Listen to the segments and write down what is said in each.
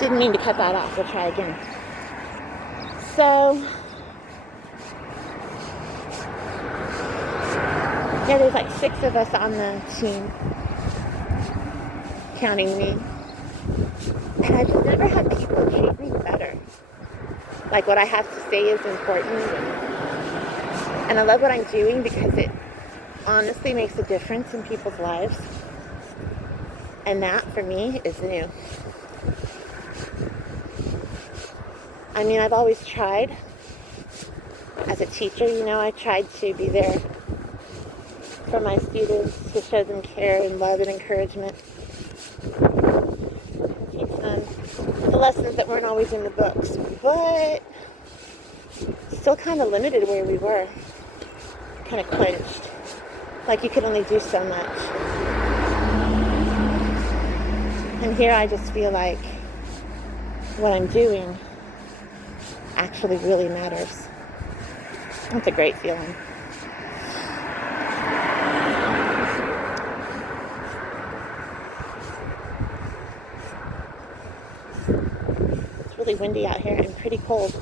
Didn't mean to cut that off. We'll try again. So, yeah, there's like 6 of us on the team, counting me. And I've just never had people treat me better. Like, what I have to say is important. And I love what I'm doing because it honestly makes a difference in people's lives. And that, for me, is new. I mean, I've always tried. As a teacher, I tried to be there for my students, to show them care and love and encouragement. Teach them the lessons that weren't always in the books, but still kind of limited where we were. Kind of quenched. Like you could only do so much. And here I just feel like what I'm doing actually really matters. That's a great feeling. It's really windy out here and pretty cold.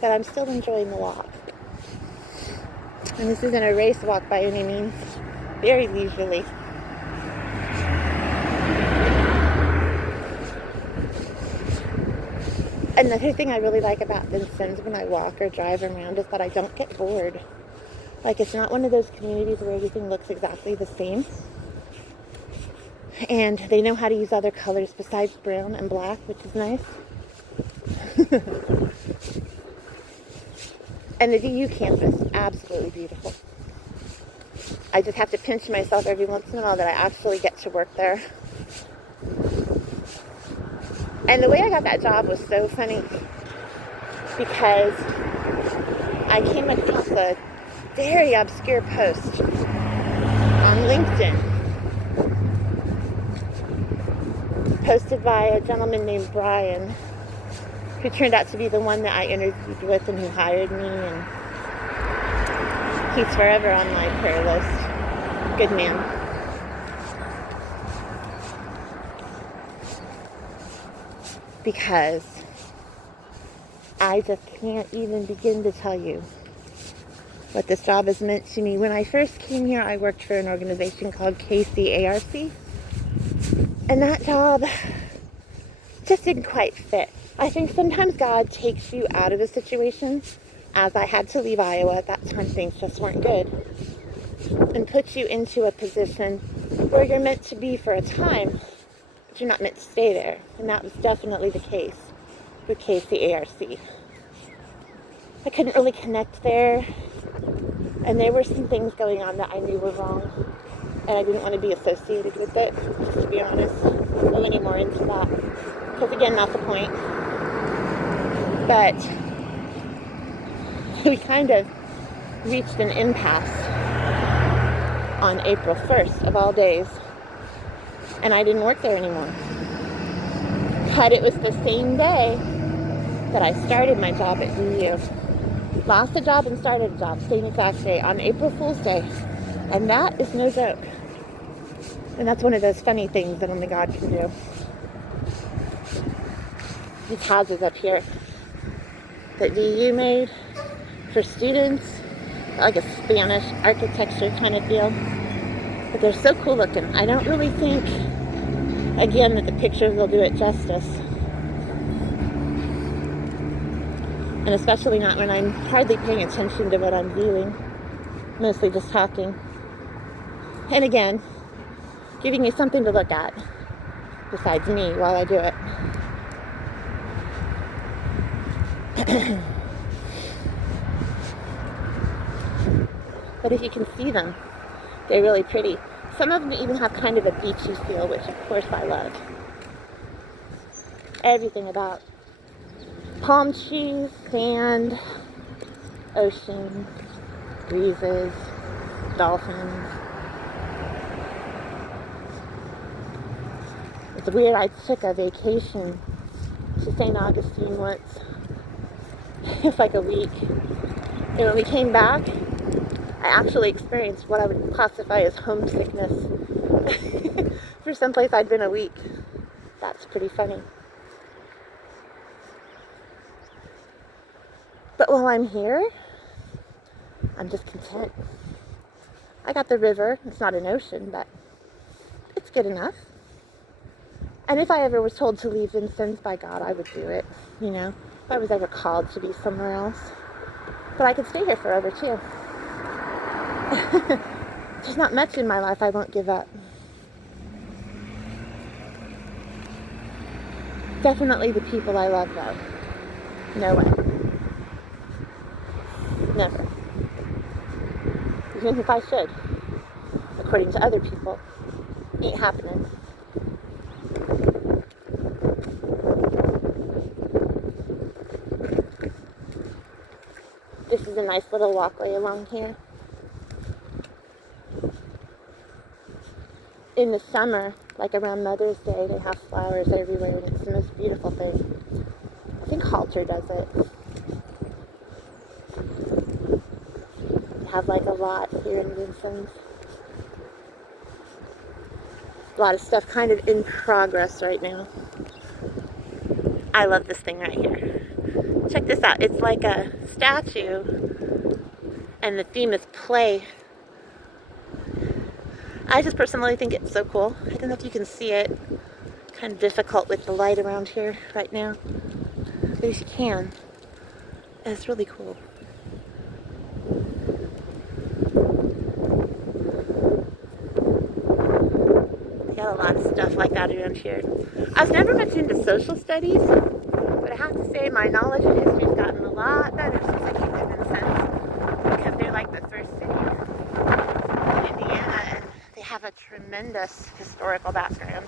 But I'm still enjoying the walk. And this isn't a race walk by any means. Very leisurely. Another thing I really like about Vincennes when I walk or drive around is that I don't get bored. Like, it's not one of those communities where everything looks exactly the same. And they know how to use other colors besides brown and black, which is nice. And the VU campus, absolutely beautiful. I just have to pinch myself every once in a while that I actually get to work there. And the way I got that job was so funny because I came across a very obscure post on LinkedIn posted by a gentleman named Brian, who turned out to be the one that I interviewed with and who hired me, and he's forever on my prayer list. Good man. Because I just can't even begin to tell you what this job has meant to me. When I first came here, I worked for an organization called KCARC, and that job just didn't quite fit. I think sometimes God takes you out of a situation, as I had to leave Iowa at that time, things just weren't good, and puts you into a position where you're meant to be for a time, but you're not meant to stay there. And that was definitely the case with KCARC. I couldn't really connect there, and there were some things going on that I knew were wrong, and I didn't want to be associated with it, just to be honest. I won't go any more into that, because again, not the point. But we kind of reached an impasse on April 1st of all days, and I didn't work there anymore. But it was the same day that I started my job at VU. Lost a job and started a job, same exact day, on April Fool's Day. And that is no joke. And that's one of those funny things that only God can do. These houses up here that VU made for students, like a Spanish architecture kind of feel. But they're so cool looking. I don't really think, again, that the pictures will do it justice. And especially not when I'm hardly paying attention to what I'm viewing. Mostly just talking. And again, giving you something to look at besides me while I do it. But if you can see them, they're really pretty. Some of them even have kind of a beachy feel, which of course I love. Everything about palm trees, sand, ocean, breezes, dolphins. It's weird, I took a vacation to St. Augustine once. It's like a week. And when we came back, I actually experienced what I would classify as homesickness for someplace I'd been a week. That's pretty funny. But while I'm here, I'm just content. I got the river. It's not an ocean, but it's good enough. And if I ever was told to leave Vincennes by God, I would do it, you know, if I was ever called to be somewhere else. But I could stay here forever, too. There's not much in my life I won't give up. Definitely the people I love, though. No way. Never. Even if I should, according to other people, ain't happening. This is a nice little walkway along here. In the summer, like around Mother's Day, they have flowers everywhere, and it's the most beautiful thing. I think Halter does it. They have like a lot here in Vincennes. A lot of stuff kind of in progress right now. I love this thing right here. Check this out. It's like a statue, and the theme is play. I just personally think it's so cool. I don't know if you can see it. Kind of difficult with the light around here right now. But if you can, it's really cool. They got a lot of stuff like that around here. I was never much into social studies, but I have to say my knowledge of history has gotten a lot better since I came to Vincennes, because they're like the first city in Indiana, and they have a tremendous historical background.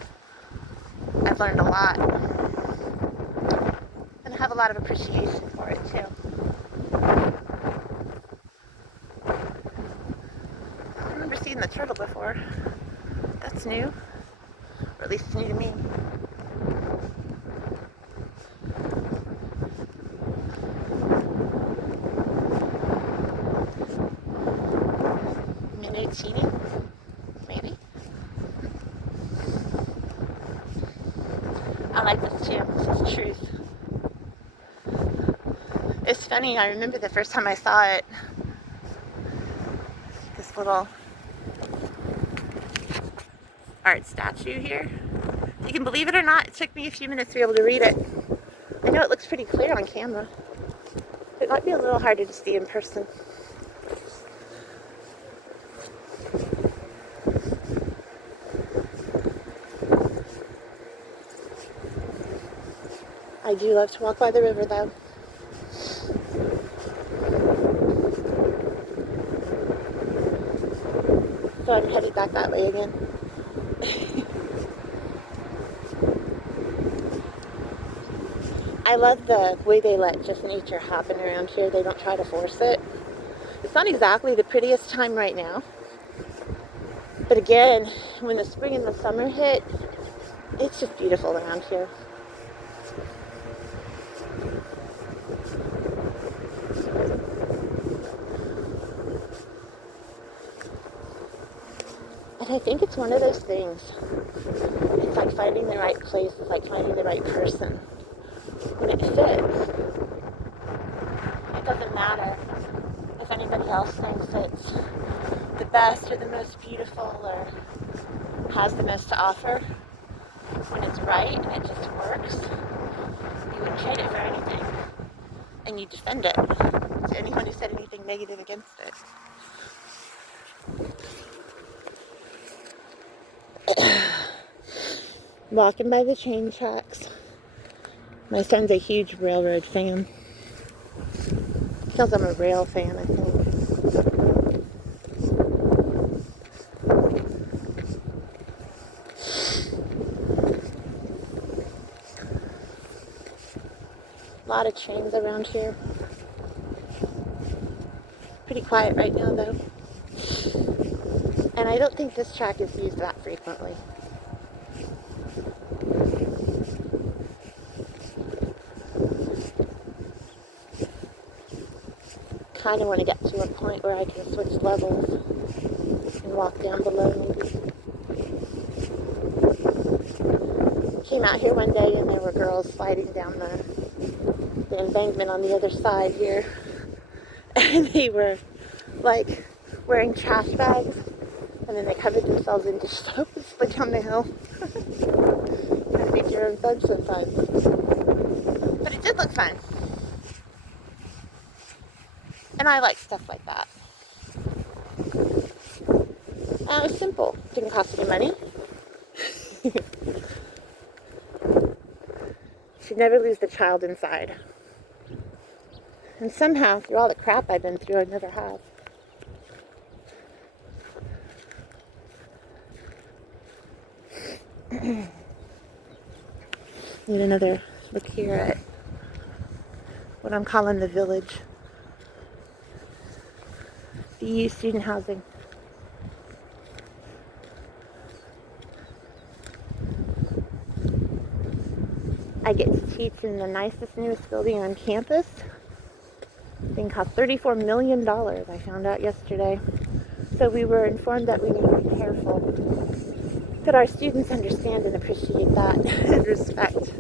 I've learned a lot, and I have a lot of appreciation for it too. I've never seen the turtle before. That's new, or at least it's new to me. Minotauro, maybe. I like this too. This is truth. It's funny, I remember the first time I saw it, this little art statue here. You can believe it or not, it took me a few minutes to be able to read it. I know it looks pretty clear on camera. It might be a little harder to see in person. I do love to walk by the river though. So I'm headed back that way again. I love the way they let just nature happen around here. They don't try to force it. It's not exactly the prettiest time right now. But again, when the spring and the summer hit, it's just beautiful around here. And I think it's one of those things. It's like finding the right place. It's like finding the right person. When it fits, it doesn't matter if anybody else thinks it's the best or the most beautiful or has the most to offer. When it's right and it just works, you wouldn't trade it for anything. And you defend it to anyone who said anything negative against it. Walking by the train tracks. My son's a huge railroad fan. Feels I'm a rail fan, I think. A lot of trains around here. Pretty quiet right now though. And I don't think this track is used that frequently. Kind of want to get to a point where I can switch levels and walk down below maybe. Can't came out here one day and there were girls sliding down the embankment on the other side here. And they were like wearing trash bags, and then they covered themselves in dish soap and slid down the hill. Kind of make your own fun sometimes. But it did look fun. And I like stuff like that. It was simple. Didn't cost me money. Should never lose the child inside. And somehow, through all the crap I've been through, I never have. Need another look here at what I'm calling the village. The EU student housing. I get to teach in the nicest, newest building on campus. The thing cost $34 million, I found out yesterday. So we were informed that we need to be careful, that our students understand and appreciate that and respect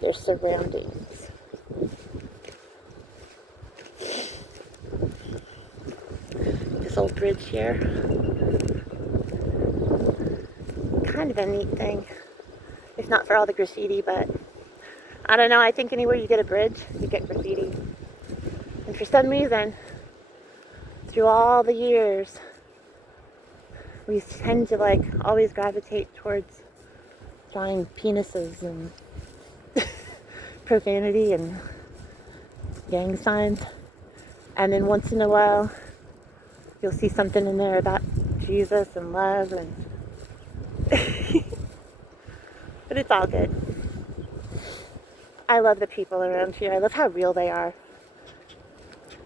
their surroundings. This old bridge here, kind of a neat thing, if not for all the graffiti, but I don't know, I think anywhere you get a bridge, you get graffiti. And for some reason, through all the years, we tend to like always gravitate towards drawing penises and profanity and gang signs. And then once in a while, you'll see something in there about Jesus and love, and but it's all good. I love the people around here. I love how real they are.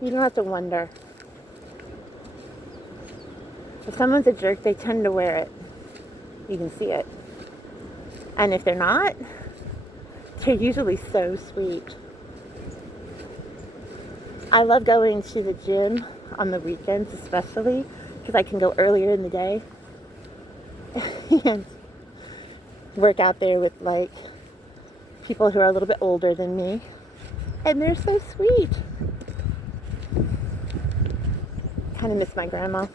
You don't have to wonder. If someone's a jerk, they tend to wear it. You can see it. And if they're not, they're usually so sweet. I love going to the gym on the weekends especially, because I can go earlier in the day and work out there with like people who are a little bit older than me, and they're so sweet. Kind of miss my grandma.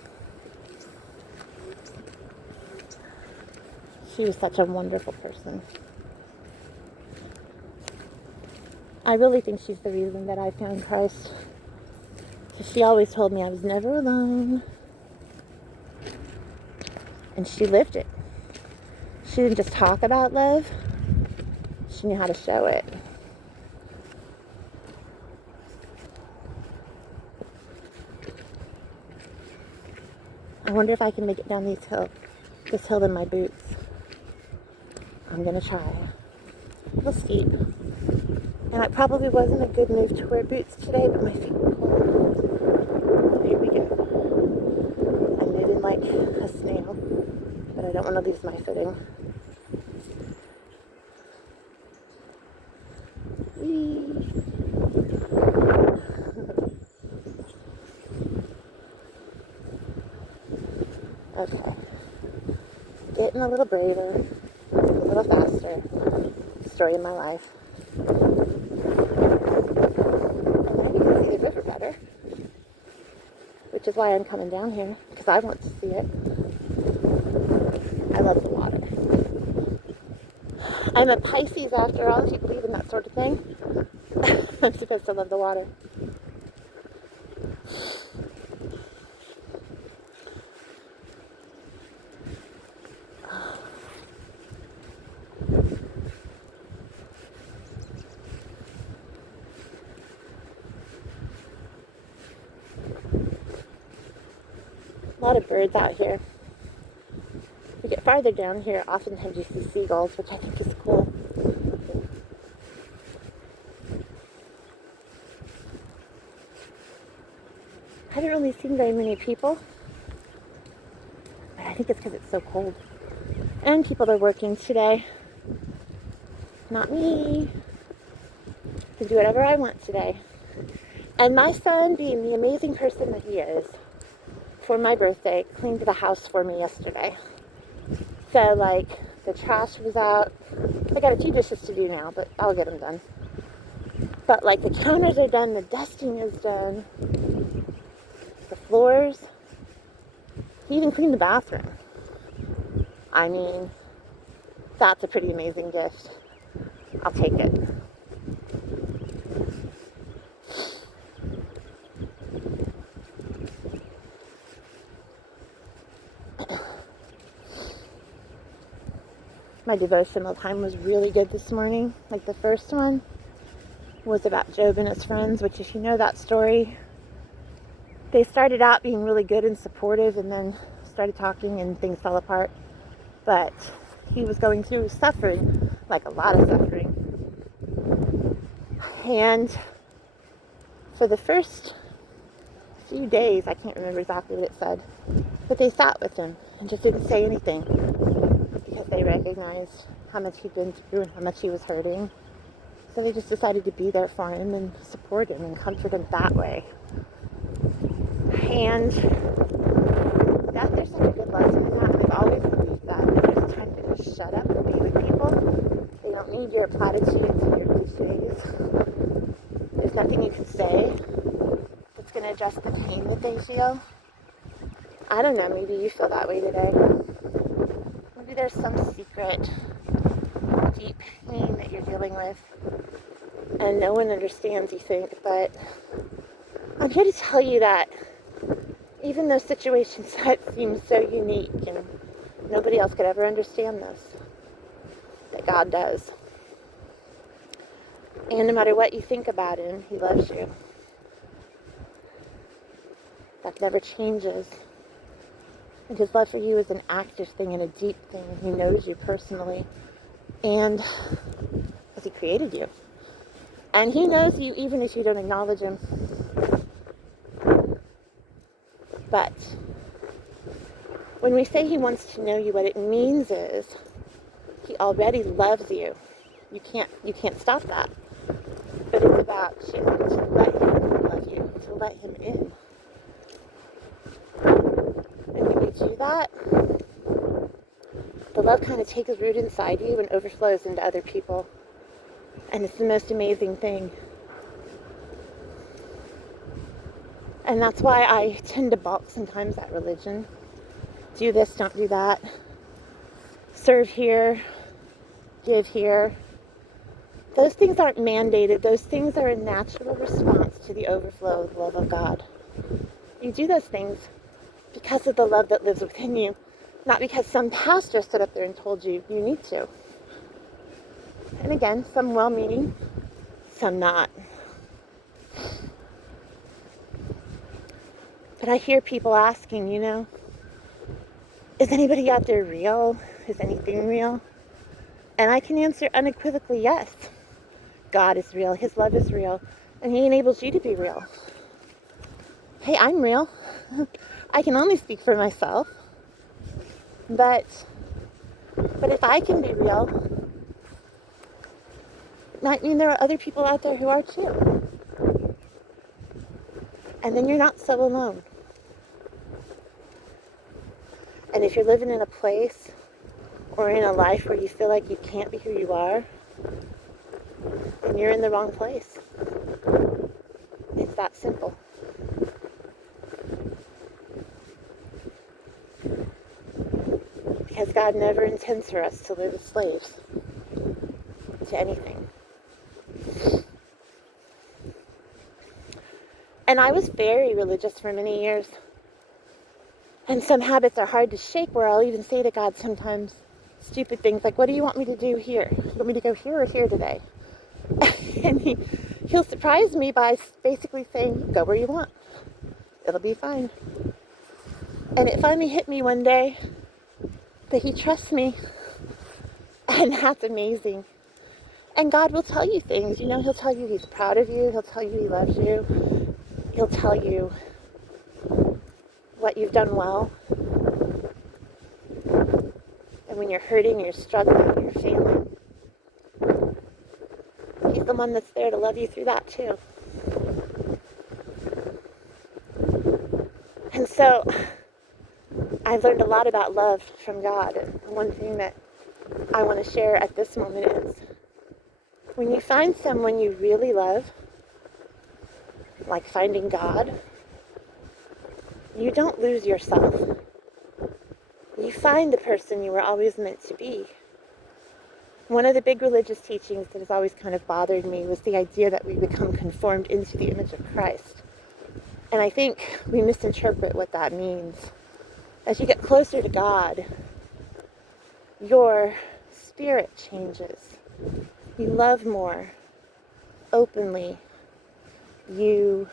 She was such a wonderful person. I really think she's the reason that I found Christ. Because she always told me I was never alone. And she lived it. She didn't just talk about love. She knew how to show it. I wonder if I can make it down this hill in my boots. I'm gonna try. A little steep. And it probably wasn't a good move to wear boots today, but my feet were cold. So here we go. I'm moving like a snail, but I don't want to lose my footing. Whee! Okay. Getting a little braver, a little faster. Story of my life. And now you can see the river better, which is why I'm coming down here, because I want to see it. I love the water. I'm a Pisces after all, if you believe in that sort of thing. I'm supposed to love the water. A lot of birds out here. We get farther down here, oftentimes you see seagulls, which I think is cool. I haven't really seen very many people, but I think it's because it's so cold. And people are working today. Not me. To do whatever I want today. And my son, being the amazing person that he is, for my birthday, cleaned the house for me yesterday. So, like, the trash was out. I got a few dishes to do now, but I'll get them done. But, like, the counters are done, the dusting is done, the floors. He even cleaned the bathroom. I mean, that's a pretty amazing gift. I'll take it. My devotional time was really good this morning. Like, the first one was about Job and his friends, which, if you know that story, they started out being really good and supportive and then started talking and things fell apart. But he was going through suffering, like a lot of suffering. And for the first few days, I can't remember exactly what it said, but they sat with him and just didn't say anything because they recognized how much he'd been through and how much he was hurting. So they just decided to be there for him and support him and comfort him that way. And that there's such a good lesson in that. I've always believed that there's time to just shut up and be with people. They don't need your platitudes and your cliches. There's nothing you can say that's going to address the pain that they feel. I don't know, maybe you feel that way today. Maybe there's some secret, deep pain that you're dealing with, and no one understands, you think, but I'm here to tell you that even those situations that seem so unique and nobody else could ever understand this, that God does. And no matter what you think about him, he loves you. That never changes. And his love for you is an active thing and a deep thing. He knows you personally. And because he created you. And he knows you even if you don't acknowledge him. But when we say he wants to know you, what it means is he already loves you. You can't stop that. But it's about choosing to let him love you, to let him in. And when you do that, the love kind of takes root inside you and overflows into other people. And it's the most amazing thing. And that's why I tend to balk sometimes at religion. Do this, don't do that. Serve here, give here. Those things aren't mandated. Those things are a natural response to the overflow of the love of God. You do those things because of the love that lives within you, not because some pastor stood up there and told you you need to. And again, some well-meaning, some not. But I hear people asking, is anybody out there real? Is anything real? And I can answer unequivocally yes. God is real. His love is real. And he enables you to be real. Hey, I'm real. I can only speak for myself. But if I can be real, it might mean there are other people out there who are too. And then you're not so alone. And if you're living in a place or in a life where you feel like you can't be who you are, then you're in the wrong place. It's that simple. Because God never intends for us to live as slaves to anything. And I was very religious for many years. And some habits are hard to shake, where I'll even say to God sometimes stupid things like, what do you want me to do here? You want me to go here or here today? And he'll surprise me by basically saying, go where you want. It'll be fine. And it finally hit me one day that he trusts me. And that's amazing. And God will tell you things. He'll tell you he's proud of you. He'll tell you he loves you. He'll tell you what you've done well. And when you're hurting, you're struggling, you're failing, he's the one that's there to love you through that too. And so, I've learned a lot about love from God, and one thing that I want to share at this moment is when you find someone you really love, like finding God, you don't lose yourself. You find the person you were always meant to be. One of the big religious teachings that has always kind of bothered me was the idea that we become conformed into the image of Christ. And I think we misinterpret what that means. As you get closer to God, your spirit changes. You love more openly. You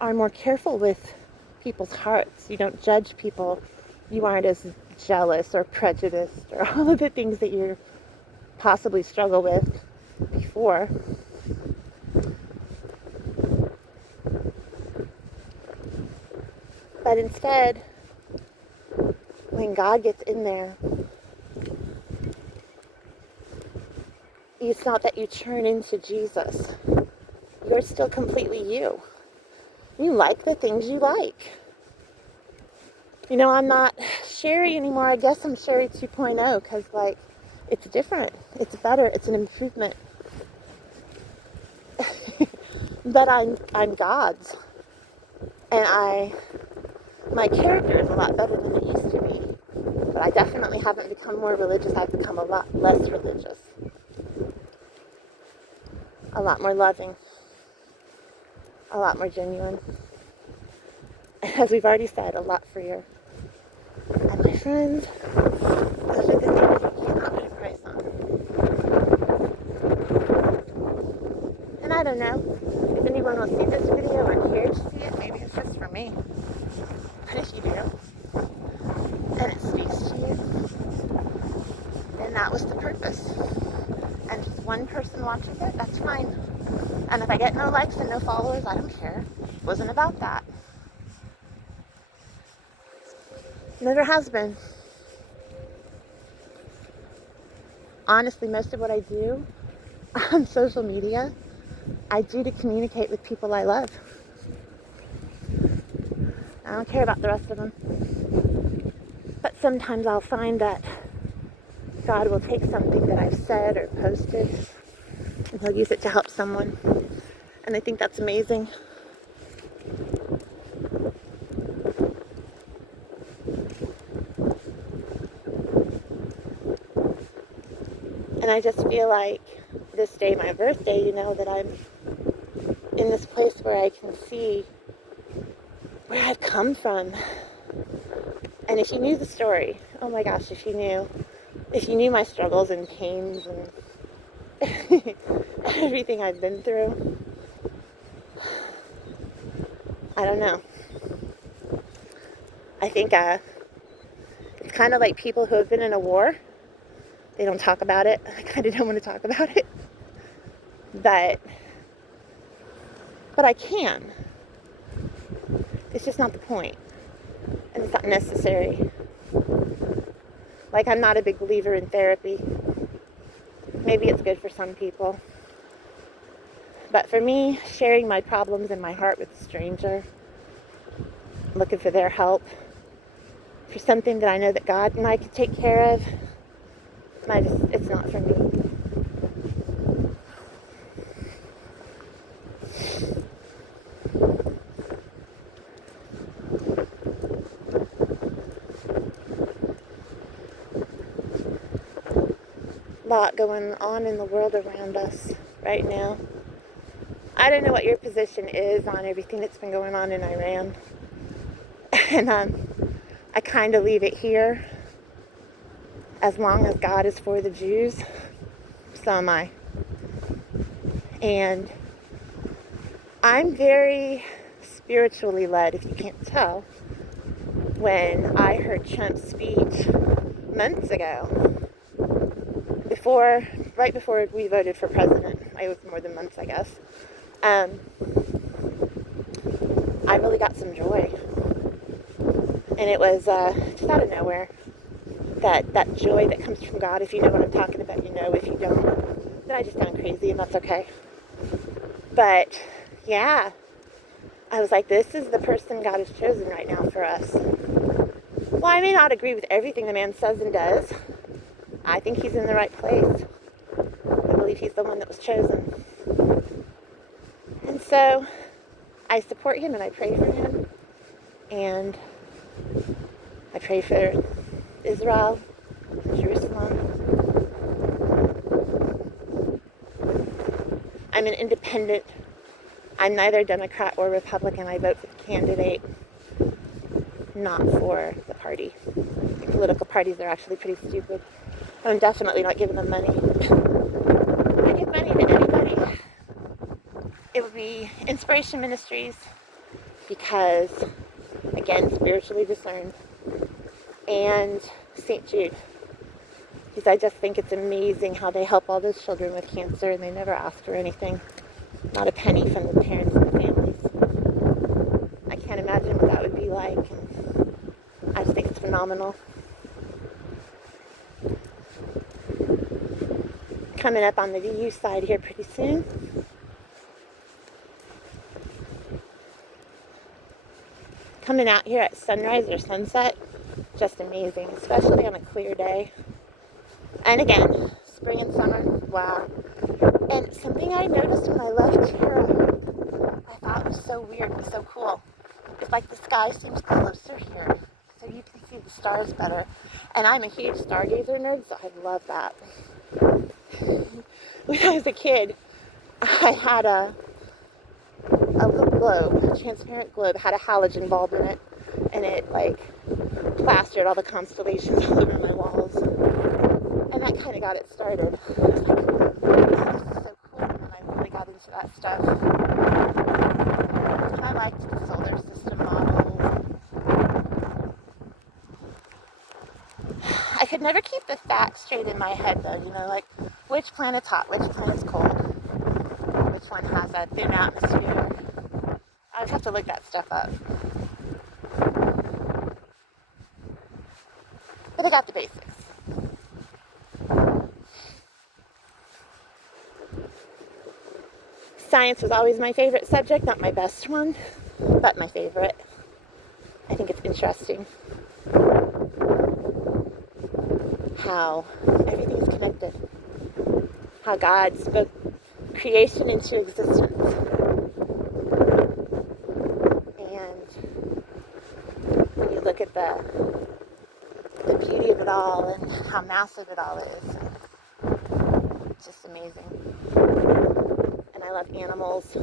are more careful with people's hearts. You don't judge people. You aren't as jealous or prejudiced or all of the things that you possibly struggle with before. But instead, when God gets in there, it's not that you turn into Jesus. You're still completely you. You like the things you like. You know, I'm not Sherry anymore. I guess I'm Sherry 2.0 because, like, it's different. It's better. It's an improvement. But I'm God's. And my character is a lot better than it used to be. But I definitely haven't become more religious. I've become a lot less religious. A lot more loving. A lot more genuine. As we've already said, a lot freer. And my friends, those are the things you cannot put a price on. And I don't know if anyone will see this video or care to see it. Maybe it's just for me. But if you do, and it speaks to you, then that was the purpose. And just one person watches it, that's fine. And if I get no likes and no followers, I don't care. It wasn't about that. Never has been. Honestly, most of what I do on social media, I do to communicate with people I love. I don't care about the rest of them. But sometimes I'll find that God will take something that I've said or posted and He'll use it to help someone. And I think that's amazing. And I just feel like this day, my birthday, you know, that I'm in this place where I can see where I've come from. And if you knew the story, oh my gosh, if you knew my struggles and pains and everything I've been through, I don't know. I think it's kind of like people who have been in a war. They don't talk about it. I kind of don't want to talk about it. But I can. It's just not the point. And it's not necessary. Like, I'm not a big believer in therapy. Maybe it's good for some people. But for me, sharing my problems and my heart with a stranger, looking for their help, for something that I know that God and I could take care of, it's not for me. A lot going on in the world around us right now. I don't know what your position is on everything that's been going on in Iran. And I kind of leave it here. As long as God is for the Jews, so am I. And I'm very spiritually led, if you can't tell. When I heard Trump's speech months ago, right before we voted for president, it was more than months, I guess, I really got some joy. And it was just out of nowhere. That joy that comes from God. If you know what I'm talking about, you know. If you don't, then I just sound crazy, and that's okay. But yeah, I was like, this is the person God has chosen right now for us. Well, I may not agree with everything the man says and does. I think he's in the right place. I believe he's the one that was chosen. And so I support him and I pray for him. And I pray for Israel and Jerusalem. I'm an independent. I'm neither Democrat or Republican. I vote for the candidate, not for the party. Political parties are actually pretty stupid. I'm definitely not giving them money. If I give money to anybody, it would be Inspiration Ministries because, again, spiritually discerned, and St. Jude. Because I just think it's amazing how they help all those children with cancer and they never ask for anything. Not a penny from the parents and the families. I can't imagine what that would be like. And I just think it's phenomenal. Coming up on the VU side here pretty soon. Coming out here at sunrise or sunset, just amazing, especially on a clear day. And again, spring and summer, wow. And something I noticed when I left here, I thought was so weird and so cool. It's like the sky seems closer here, so you can see the stars better. And I'm a huge stargazer nerd, so I love that. When I was a kid, I had a little globe, a transparent globe, had a halogen bulb in it, and it like plastered all the constellations all over my walls. And that kind of got it started. I was like, wow, this is so cool. And then I really got into that stuff. I liked the solar system models. I could never keep the facts straight in my head, though. You know, like which planet's hot, which planet's cold, which one has a thin atmosphere. I would have to look that stuff up. But I got the basics. Science was always my favorite subject, not my best one, but my favorite. I think it's interesting how everything is connected. How God spoke creation into existence. And when you look at the beauty of it all and how massive it all is, it's just amazing. And I love animals.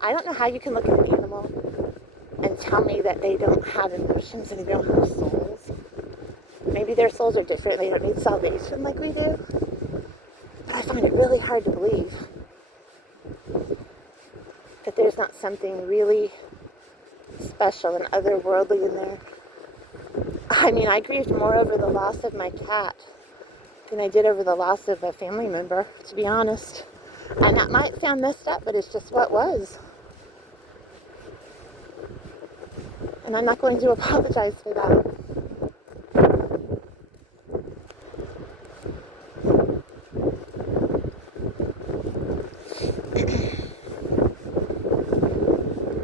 I don't know how you can look at an animal and tell me that they don't have emotions and they don't have souls. Maybe their souls are different. They don't need salvation like we do. But I find it really hard to believe that there's not something really special and otherworldly in there. I mean, I grieved more over the loss of my cat than I did over the loss of a family member, to be honest. And that might sound messed up, but it's just what was. And I'm not going to apologize for that.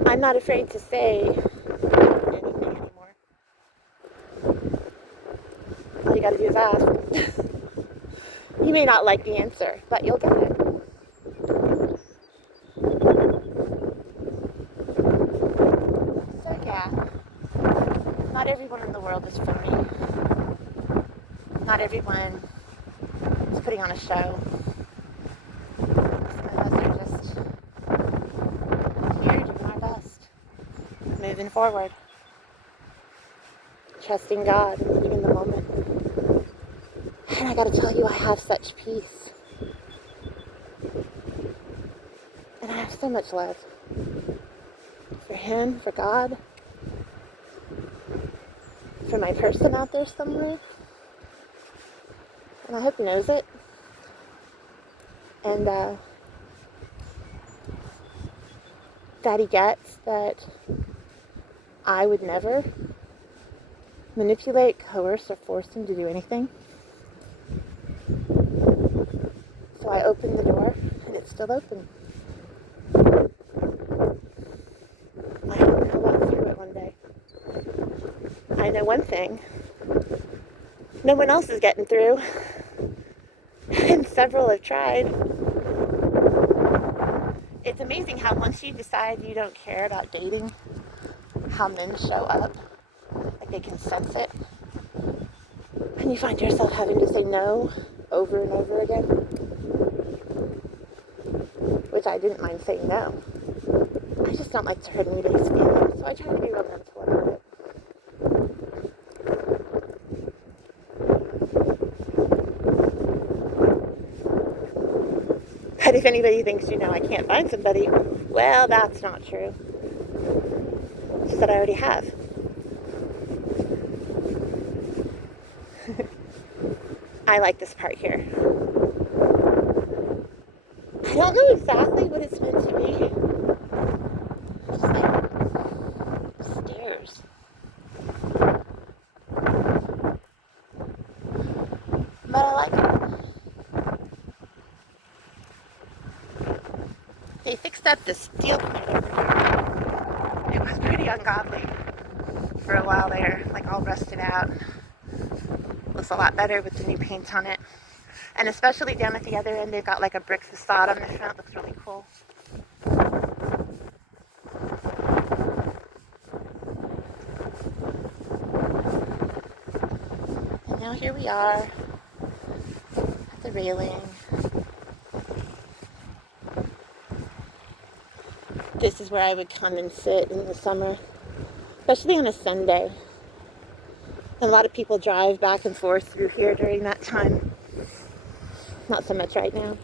I'm not afraid to say anything anymore. All you gotta do is ask. You may not like the answer, but you'll get it. So yeah, not everyone in the world is for me. Not everyone is putting on a show. Some of us are just here doing our best, moving forward, trusting God and living in the moment. And I gotta tell you, I have such peace. And I have so much love for Him, for God, for my person out there somewhere. And I hope He knows it. And that He gets that I would never manipulate, coerce, or force Him to do anything. So I opened the door, and it's still open. I don't know what's I know one thing. No one else is getting through. And several have tried. It's amazing how once you decide you don't care about dating, how men show up. Like they can sense it. And you find yourself having to say no over and over again. Which I didn't mind saying no. I just don't like to hurt anybody's feelings, so I try to be real gentle about it. But if anybody thinks, I can't find somebody, well, that's not true. It's just that I already have. I like this part here. I don't know exactly what it's meant to be. It's like stairs. But I like it. They fixed up the steel plant over here. It was pretty ungodly for a while there, like all rusted out. Looks a lot better with the new paint on it. And especially down at the other end, they've got like a brick facade on the front. Looks really cool. And now here we are at the railing. This is where I would come and sit in the summer, especially on a Sunday. And a lot of people drive back and forth through here during that time. Not so much right now.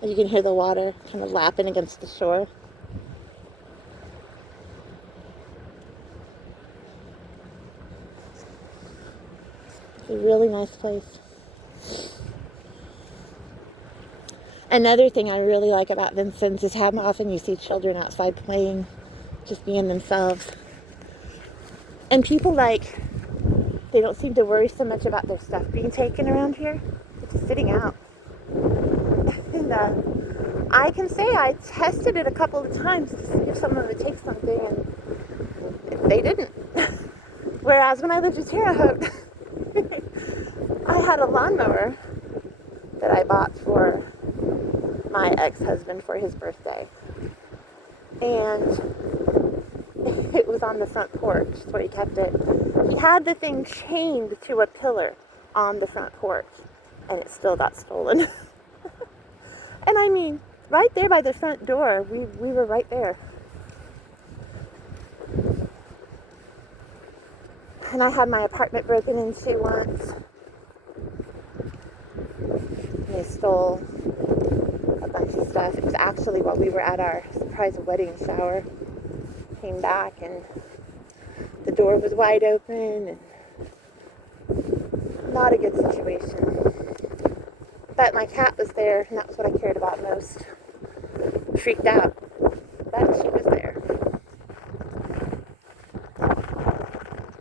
You can hear the water kind of lapping against the shore. It's a really nice place. Another thing I really like about Vincennes is how often you see children outside playing, just being themselves. And people they don't seem to worry so much about their stuff being taken around here. They're just sitting out. And I can say I tested it a couple of times to see if someone would take something, and they didn't. Whereas when I lived in Terre Haute, I had a lawnmower that I bought for my ex-husband for his birthday. And it was on the front porch. That's where he kept it. He had the thing chained to a pillar on the front porch, and it still got stolen. And I mean, right there by the front door, we were right there. And I had my apartment broken into once. And they stole a bunch of stuff. It was actually while we were at our surprise wedding shower. Came back and the door was wide open, and not a good situation. But my cat was there, and that was what I cared about most. Freaked out, but she was there.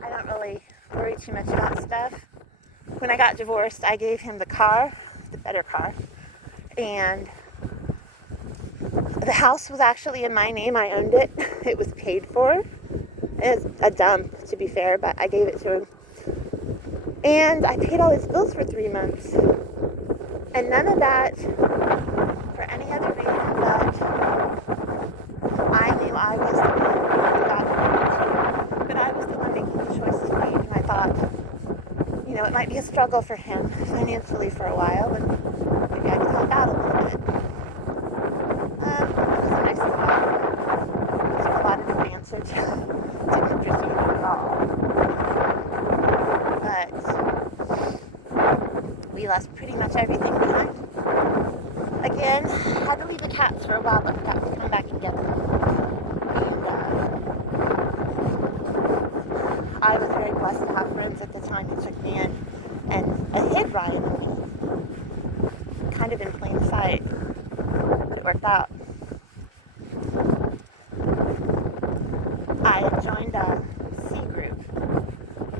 I don't really worry too much about stuff. When I got divorced, I gave him the car, the better car, and the house was actually in my name. I owned it. It was paid for. It's a dump, to be fair, but I gave it to him. And I paid all his bills for 3 months. And none of that for any other reason but I knew I was the one who got divorced. But I was the one making the choices for me. And I thought, it might be a struggle for him financially for a while, and maybe I could help out a little bit. It was a nice thing. It took a lot of advantage. Didn't appreciate it at all. But we left pretty much everything behind. Again, had to leave the cats for a while, but forgot to come back and get them. And I was very blessed to have friends at the time who took me in and hid Ryan and me, kind of in plain sight, but it worked out. I had joined a C group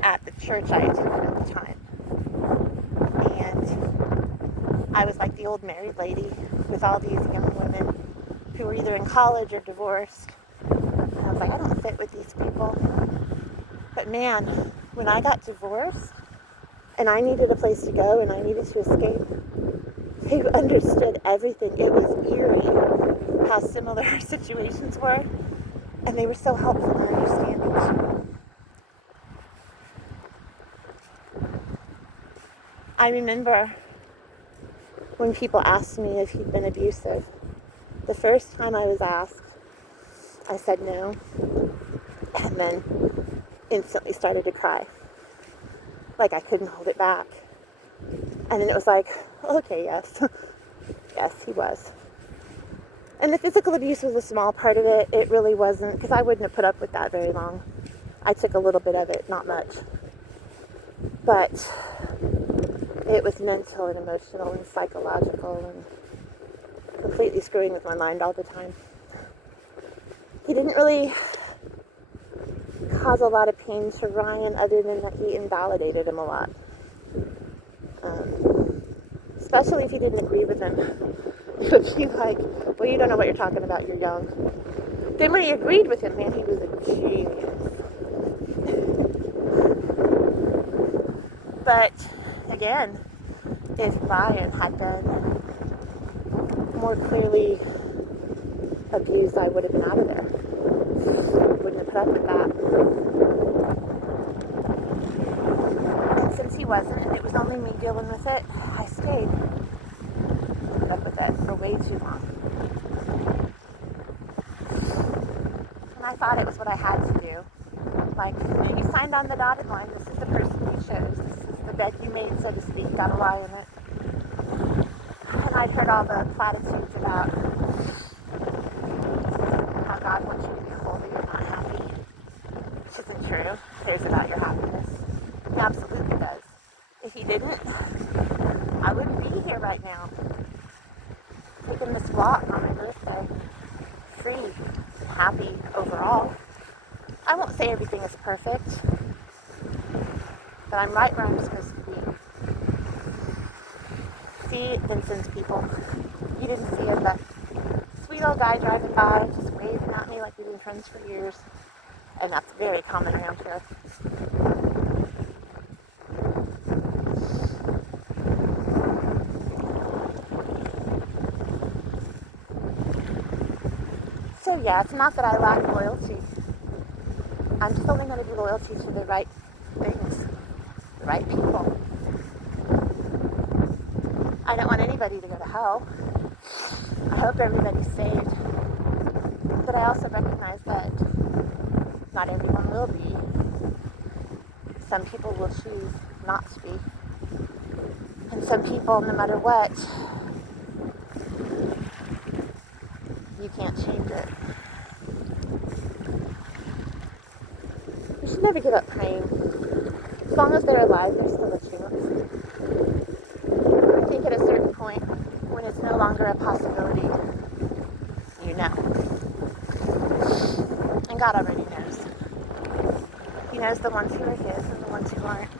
at the church I attended at the time, and I was like the old married lady with all these young women who were either in college or divorced. And I was was like, I don't fit with these people. But man, when I got divorced and I needed a place to go and I needed to escape, they understood everything. It was eerie how similar our situations were, and they were so helpful in understanding. I remember when people asked me if he'd been abusive. The first time I was asked, I said no, and then instantly started to cry. Like I couldn't hold it back. And then it was like, okay, yes. Yes, he was. And the physical abuse was a small part of it. It really wasn't, because I wouldn't have put up with that very long. I took a little bit of it, not much. But it was mental and emotional and psychological and completely screwing with my mind all the time. He didn't really cause a lot of pain to Ryan other than that he invalidated him a lot. Especially if he didn't agree with him. He would be like, well, you don't know what you're talking about, you're young. Then when he agreed with him, man, he was a genius. But again, if Ryan had been more clearly abused, I would have been out of there. Wouldn't have put up with that. And since he wasn't, and it was only me dealing with it, I stayed. Put up with it for way too long. And I thought it was what I had to do. Like, you signed on the dotted line, this is the person you chose, this is the bed you made, so to speak, gotta lie in it. And I'd heard all the platitudes about how God wants you to be full, that you're not happy. Which isn't true. He cares about your happiness. He absolutely does. If he didn't, I wouldn't be here right now. Taking this walk on my birthday. Free. Happy overall. I won't say everything is perfect, but I'm right where I'm supposed to be. See Vincent's people. You didn't see it, but sweet old guy driving by, just waving at me like we've been friends for years. And that's very common around here. So yeah, it's not that I lack loyalty. I'm just only going to be loyalty to the right things, the right people. I don't want anybody to go to hell. I hope everybody's saved. But I also recognize that not everyone will be. Some people will choose not to be. And some people, no matter what, you can't change it. You should never give up praying. As long as they're alive, there's still a chance. I think at a certain point, when it's no longer a possibility, you know. And God already knows. He knows the ones who are his and the ones who aren't.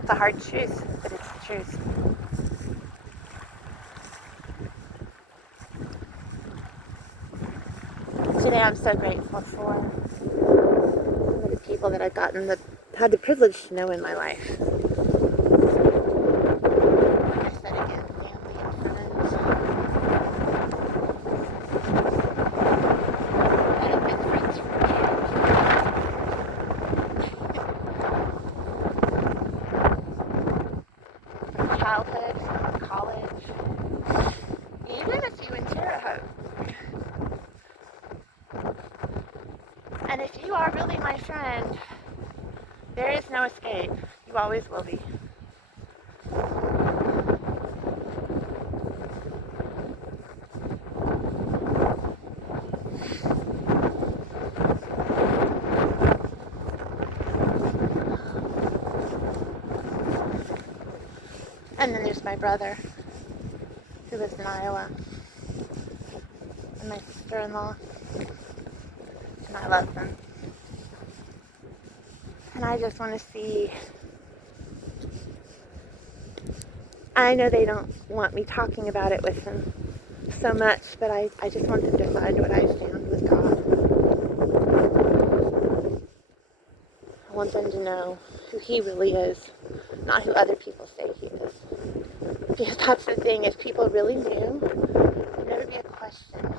It's a hard truth, but it's the truth. Today I'm so grateful for some of the people that I've had the privilege to know in my life. Like I said again, family and friends. That have been friends for years. From childhood, from college, even a few in Terre Haute. And if you are really my friend, there is no escape. You always will be. And then there's my brother, who lives in Iowa, and my sister-in-law, and I love them. And I just want to see, I know they don't want me talking about it with them so much, but I just want them to find what I found with God. want them to know who he really is, not who other people say he is. Because that's the thing, if people really knew, there'd never be a question.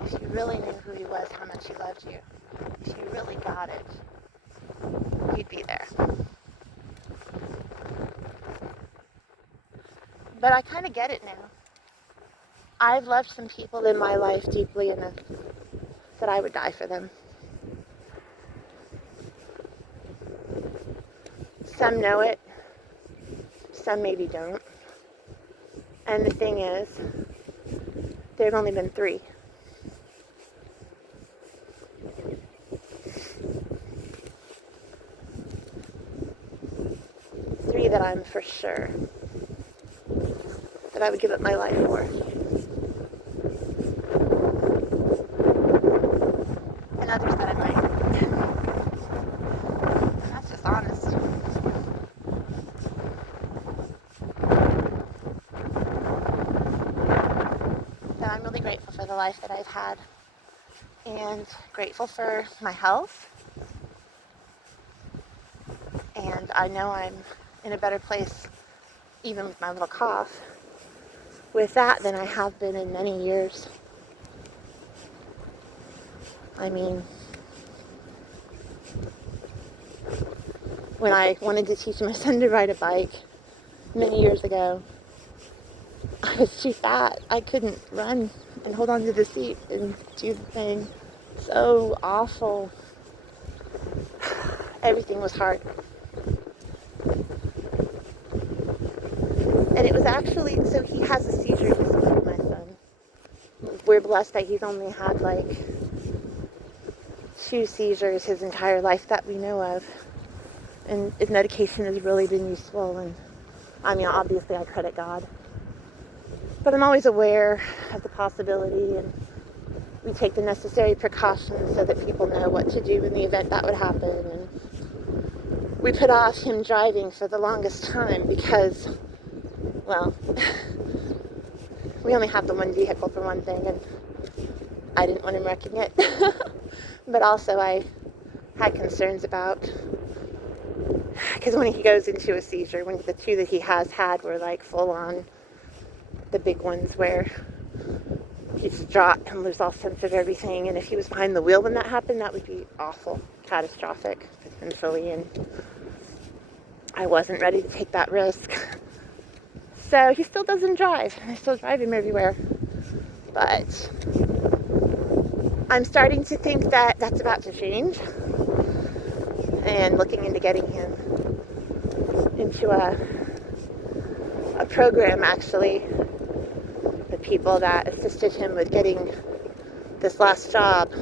If you really knew who he was, how much he loved you, if you really got it, you'd be there. But I kind of get it now. I've loved some people in my life deeply enough that I would die for them. Some know it, some maybe don't. And the thing is, there have only been 3. That I'm for sure that I would give up my life for. And others that I might. And that's just honest. So I'm really grateful for the life that I've had. And grateful for my health. And I know I'm in a better place, even with my little cough, with that than I have been in many years. I mean, when I wanted to teach my son to ride a bike many years ago, I was too fat. I couldn't run and hold on to the seat and do the thing. So awful. Everything was hard. And it was actually, so he has a seizure disorder, my son. We're blessed that he's only had like 2 seizures his entire life that we know of. And his medication has really been useful. And I mean, obviously I credit God. But I'm always aware of the possibility, and we take the necessary precautions so that people know what to do in the event that would happen. And we put off him driving for the longest time because, well, we only have the one vehicle for one thing, and I didn't want him wrecking it. But also I had concerns about, because when he goes into a seizure, when the 2 that he has had were like full on, the big ones where he just drop and lose all sense of everything. And if he was behind the wheel when that happened, that would be awful, catastrophic, potentially. And I wasn't ready to take that risk. So he still doesn't drive. I still drive him everywhere. But I'm starting to think that that's about to change. And looking into getting him into a program, actually. The people that assisted him with getting this last job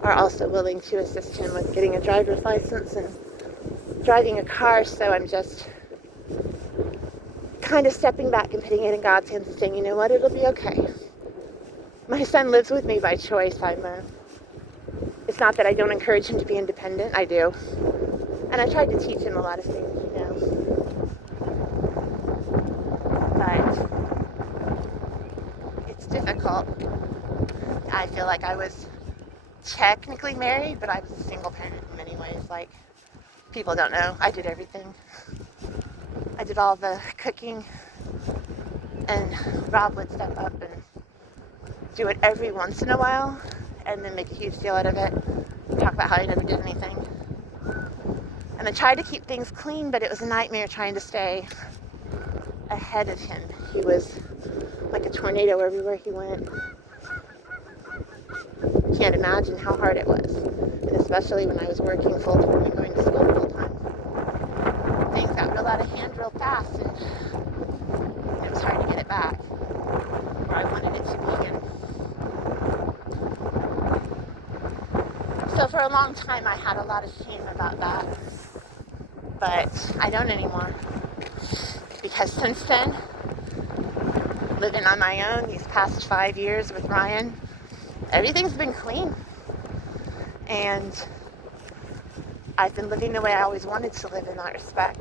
are also willing to assist him with getting a driver's license and driving a car. So I'm just kind of stepping back and putting it in God's hands and saying, you know what, it'll be okay. My son lives with me by choice. It's not that I don't encourage him to be independent. I do. And I tried to teach him a lot of things, you know. But it's difficult. I feel like I was technically married, but I was a single parent in many ways. Like, people don't know. I did everything. I did all the cooking, and Rob would step up and do it every once in a while, and then make a huge deal out of it, talk about how he never did anything. And I tried to keep things clean, but it was a nightmare trying to stay ahead of him. He was like a tornado everywhere he went. Can't imagine how hard it was, and especially when I was working full-time and going to school full-time. Things got real out of hand real fast, and it was hard to get it back where I wanted it to be again. So for a long time I had a lot of shame about that, but I don't anymore, because since then, living on my own these past 5 years with Ryan, everything's been clean, and I've been living the way I always wanted to live in that respect,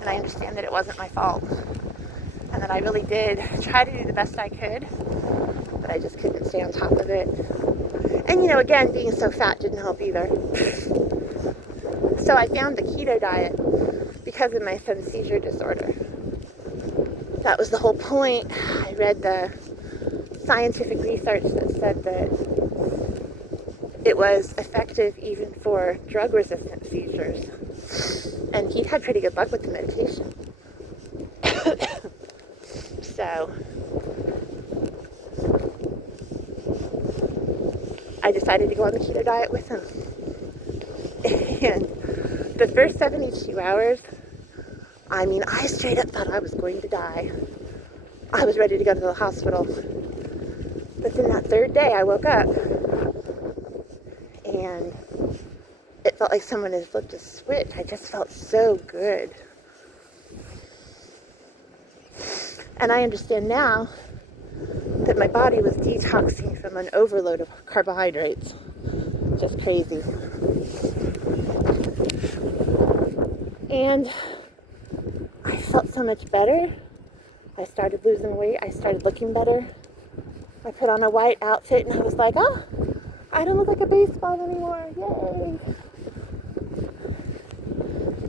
and I understand that it wasn't my fault, and that I really did try to do the best I could, but I just couldn't stay on top of it. And again, being so fat didn't help either. So I found the keto diet because of my son's seizure disorder. That was the whole point. I read the scientific research that said that it was effective even for drug-resistant seizures. And he'd had pretty good luck with the medication. So I decided to go on the keto diet with him. And the first 72 hours, I straight up thought I was going to die. I was ready to go to the hospital. But then that third day, I woke up and it felt like someone had flipped a switch. I just felt so good. And I understand now that my body was detoxing from an overload of carbohydrates. Just crazy. And I felt so much better. I started losing weight. I started looking better. I put on a white outfit and I was like, oh, I don't look like a baseball anymore. Yay.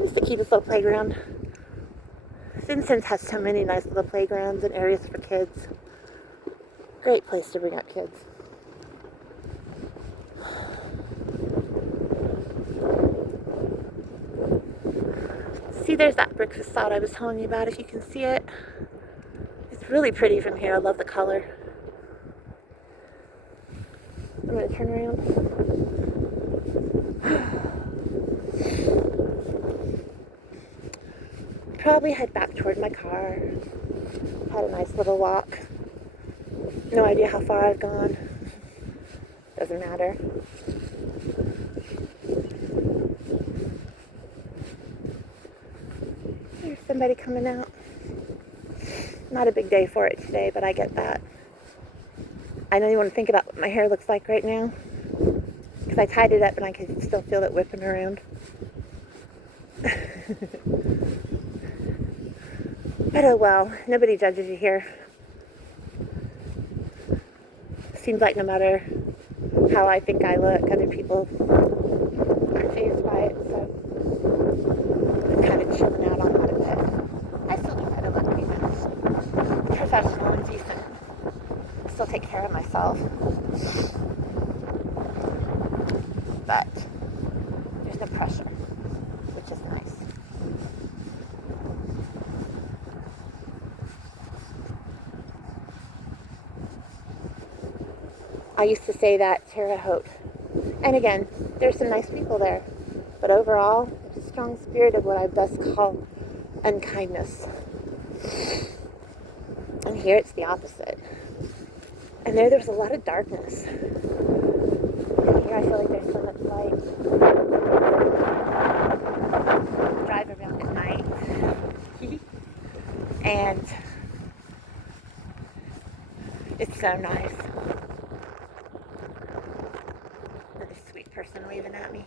It's the cutest little playground. Vincennes has so many nice little playgrounds and areas for kids. Great place to bring up kids. See, there's that brick facade I was telling you about, if you can see it. It's really pretty from here. I love the color. I'm going to turn around. Probably head back toward my car. Had a nice little walk. No idea how far I've gone. Doesn't matter. There's somebody coming out. Not a big day for it today, but I get that. I know you want to think about what my hair looks like right now, because I tied it up and I can still feel it whipping around. But oh well, nobody judges you here. Seems like no matter how I think I look, other people aren't fazed by it, so I'm kind of chilling out on that a bit. I still try to look even professional and decent. Still take care of myself. But there's no pressure, which is nice. I used to say that Terre Haute. And again, there's some nice people there. But overall, there's a strong spirit of what I best call unkindness. And here it's the opposite. And there's a lot of darkness. And here I feel like there's so much light. Drive around at night. And it's so nice. Another sweet person waving at me.